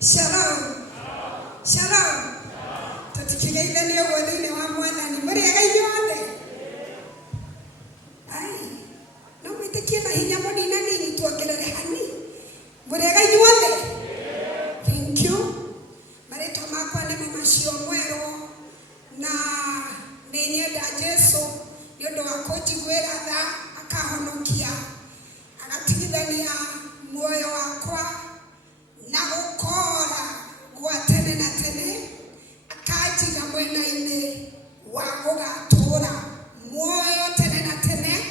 Shalom. Shalom. Tutikigaila leo wadhine wa mwanani. Muriaga yonde. Ai. No mitekie na hinya moni nani ni tuongelele hani. Muriaga yonde. Thank you. Mareto makwa ne mama shio mwero na nenyenda Jesu nyondo wakoji gwera tha akahonokia. Agatigithania muoyo wakwa na gukora gwa tene na tene akajiga mwena-ini wa gugatura muoyo tene na tene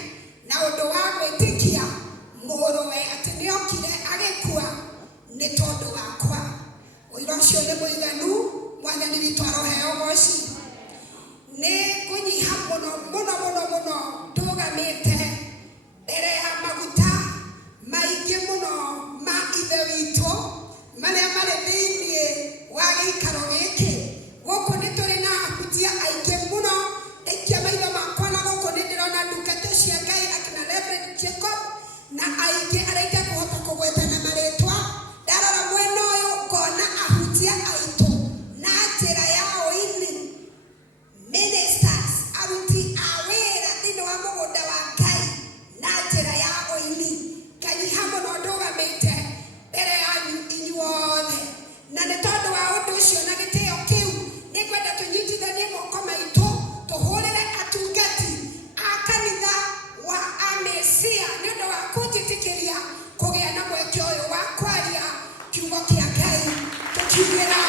na undu wa gwitikia muruwe ati niokire agikua ni tondu wakwa. Uira ucio ni muiganu mwathani witu aroheo goci. Ni kunyiha muno ndugamite mbere ya maguta maingi muno ma ithe witu maria mari thiini wa giikaro giki. Guku ni turi na ahutia aingi muno ikia maitho makwa na guku ni ndirona ndungata cia Ngai akina Reverend Jacob na aingi araikia kuhota kugwetana maritwa. Ndarora mwena uyu ngona ahutia aitu na njira ya uini ministers aruti a wira thiini wa mugunda wa Ngai na njira ya uini. Kanyiha muno ndugamite mbere yanyu inyuothe na nĩ tondũ wa ũndũ ũcio na gĩtĩo kĩu nĩ kwenda tũnyitithanie moko maitũ tũhũrĩre atungati a kanitha wa Amesia nĩ ũndũ wa kũnjĩtĩkĩria kũgĩa na mweke ũyũ wa kwaria kiugo kĩa Ngai tũkiugĩra.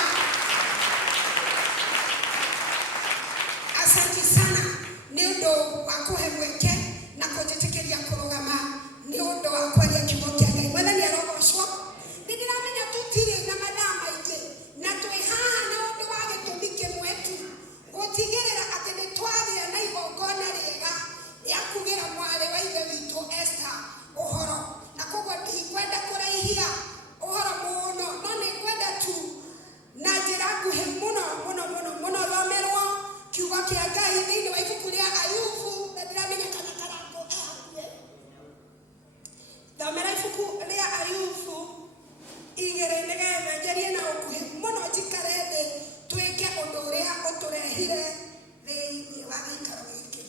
Asante sana nĩ ũndũ wa kũhe mweke na kũnjĩtĩkĩria kũrũgama nĩ ũndũ wa kwaria kiugo kĩa Ngai. Mwathani arogocwo. Nĩndĩramenya tũtirĩ na mathaa maingĩ na twĩ haha na ũndũ wa gĩtũmi kĩmwe tu, gũtigĩrĩra atĩ nĩ twaria na igongona rĩega rĩa kugĩra mwarĩ wa ithe witũ Esther ũhoro. Na koguo ndikwenda kũraihia ũhoro mũno, no nĩ kwenda tu na njĩra nguhĩ mũno thomerwo kiugo kĩa Ngai thĩinĩ wa ibuku rĩa Ayubu. Na ndiramenya kana karango hakuhĩ. Thomera ibuku rĩa Ayubu igere nĩgetha njarie na ũkuhĩ mũno njikare thĩ twĩke ũndũ ũrĩa ũtũrehire thĩinĩ wa gĩikaro gĩkĩ.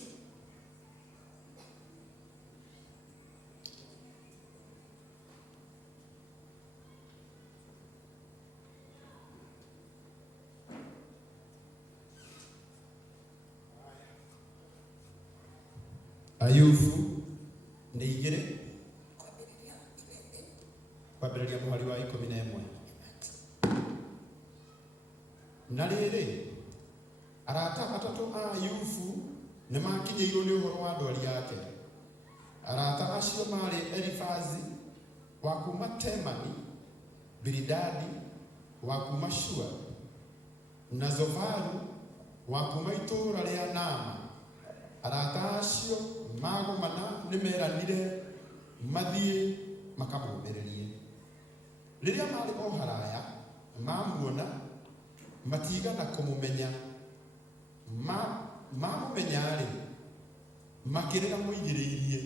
Ayubu nĩ igĩrĩ kwambĩrĩria mũhari wa 11. Na rĩrĩ, arata atatũ a Ayubu nĩ makinyĩirwo nĩ ũhoro wa ndwari yake. Arata acio marĩ Elifazi wa kuma Temani, Bilidadi wa kuma Shua na Zovaru wa kuma itũũra rĩa Naama. Arata acio magomana nĩ meranire mathiĩ makamũmĩrĩrie. Rĩrĩa marĩ o haraya mamuona matigana kũmũmenya. Mamũmenya-rĩ makĩrĩra mũigĩrĩirie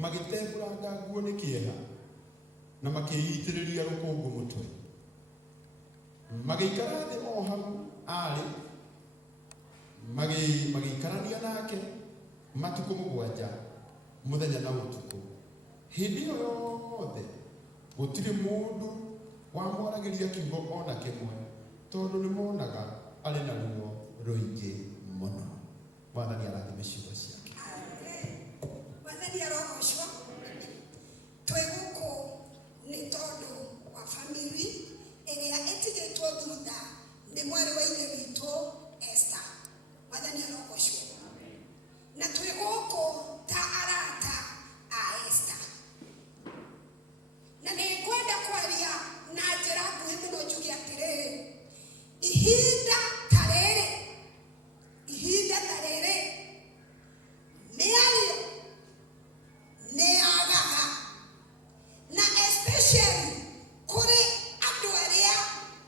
magĩtembũranga nguo nĩ kĩeha na makĩitĩrĩria rũkũngũ mũtwe. Magĩikara thĩ o hau arĩ magĩikarania nake matukũ 7 mũthenya na ũtukũ. Hĩndĩ ĩyo yothe gũtirĩ mũndũ wamwaragĩria kiugo ona kĩmwe tondũ nĩ monaga arĩ na ruo rũingĩ mũno. Mwathani arathime ciugo ciake. Mwathani arogocwo. Twĩ gũkũ nĩ tondũ wa famĩlĩ ĩrĩa ĩtigĩtwo thutha nĩ mwarĩ wa ithe witũ Esther. Mwathani arogocwo. Na twĩ gũkũ ta arata a Esther. Na nĩ ngwenda kwaria na njĩra nguhĩ mũno njuge atĩrĩrĩ, ihinda ta rĩrĩ mĩario nĩ yagaga, na especially kũrĩ andũ arĩa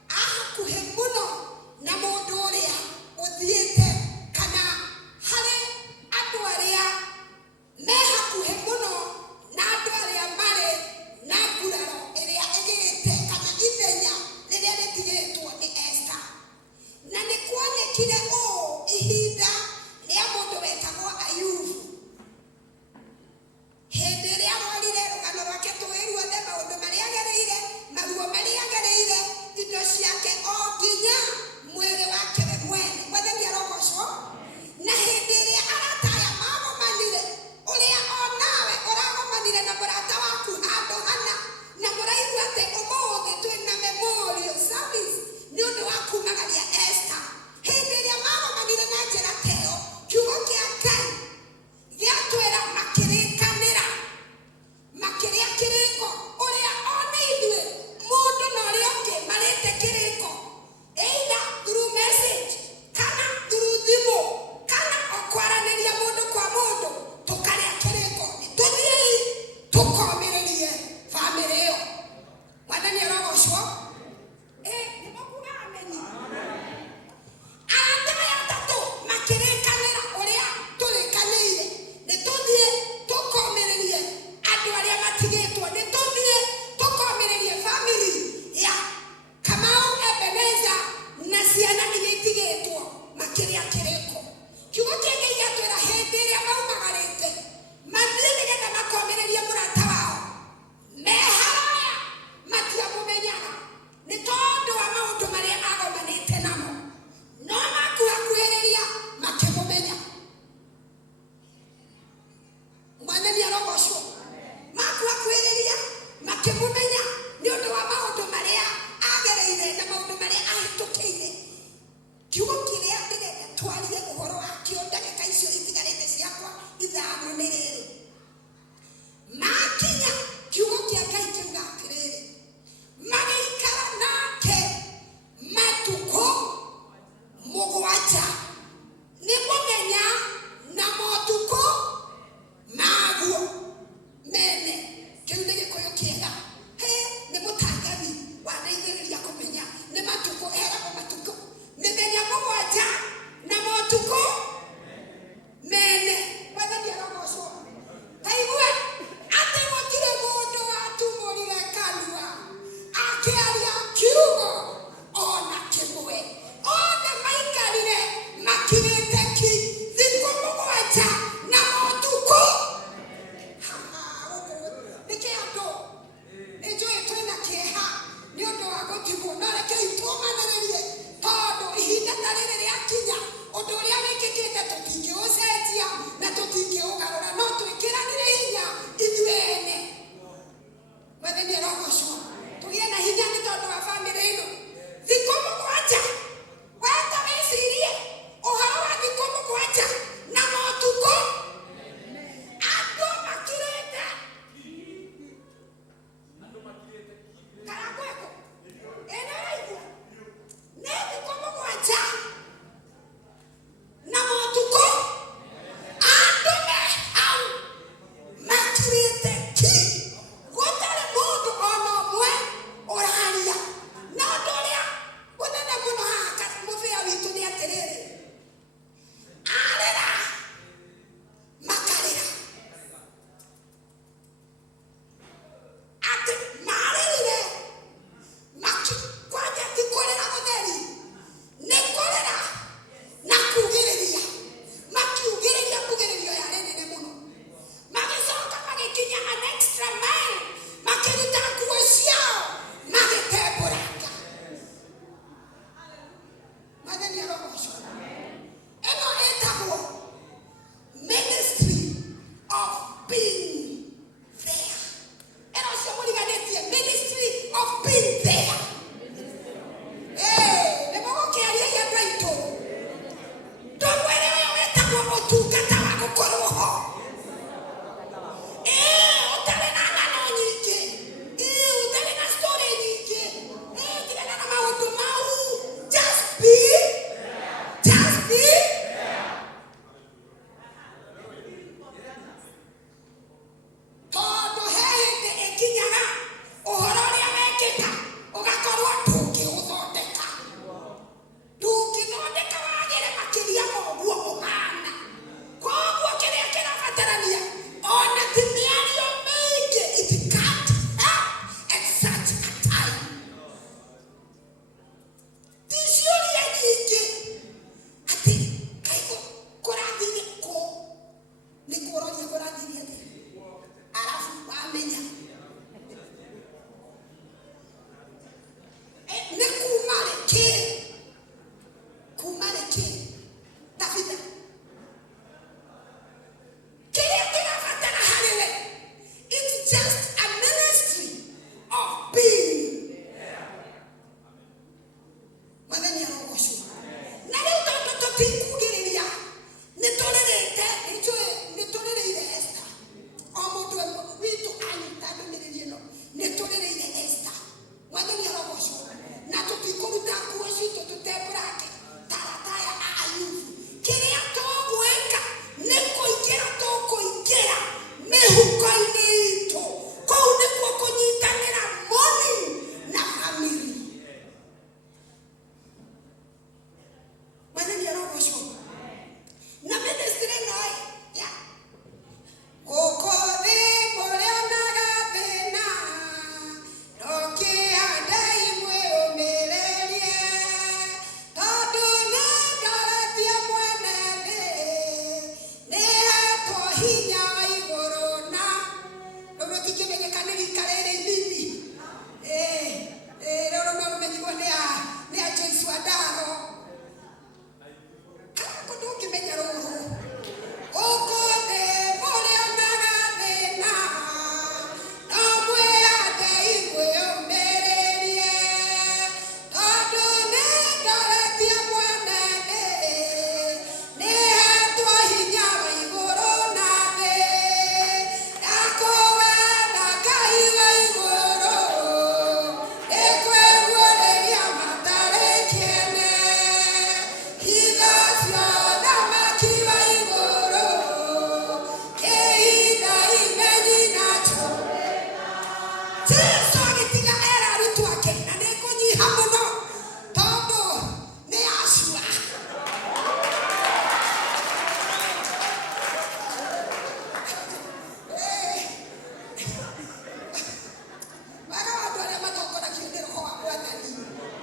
a hakuhĩ mũno na mũndũ ũrĩa ũthiĩte, kana harĩ andũ arĩa maundu maria ahitukiire kiugo kiria ndirenda twarie uhoro wakio ndagika icio itigarite ciakwa ithano ni riri makinya kiugo kia Ngai kiuga atiriri magĩikara nake matuko mũgwanja nĩ mũthenya na motuko maguo mene kĩu nĩ gĩkũyũ kĩega nĩ mũtangathi wandeithĩrĩria kũmenya nĩ matuko heragwo matuko mĩthenya mũgwanja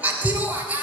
matirũaga